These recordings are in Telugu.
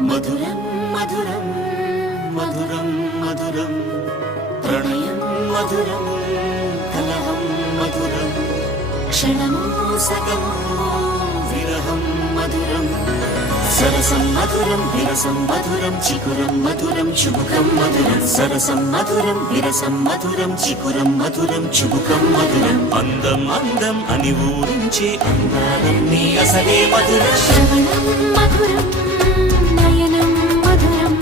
మధురం మధురం మధురం మధురం ప్రణయం మధురం కలహం మధురం క్షణమో సగమో విరహం మధురం సరసం మధురం విరసం మధురం చికురం మధురం చుబుకం మధురం సరసం మధురం విరసం మధురం చికురం మధురం చుబుకం మధురం అందం అందం అని ఊరించే అందాలన్నీ అసలే మధురం శ్రవణం మధురం నయనం మధురం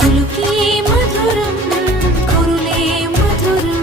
కులుకే మధురం కురులే మధురం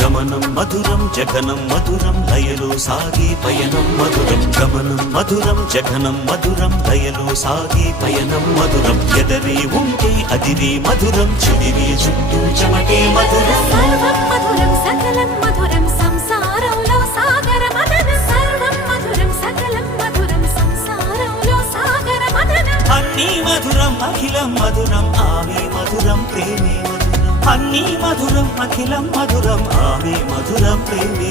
గమనం మధురం జగనం మధురం లయలో సాగే పయనం మధురం గమనం మధురం జగనం మధురం లయలో సాగే పయనం మధురం ఎదరే ఉంటే అదిరే మధురం చెదిరే చుట్టూ చెమటే మధురం సర్వం మధురం సకలం మధురం సంసారంలో సాగర మదనం సర్వం మధురం సకలం మధురం సంసారంలో సాగర మదనం అన్నీ మధురం అఖిలం మధురం ఆమె మధురం ప్రేమే మధురం అన్నీ మధురం అఖిలం మధురం ఆమె మధురం ప్రేమే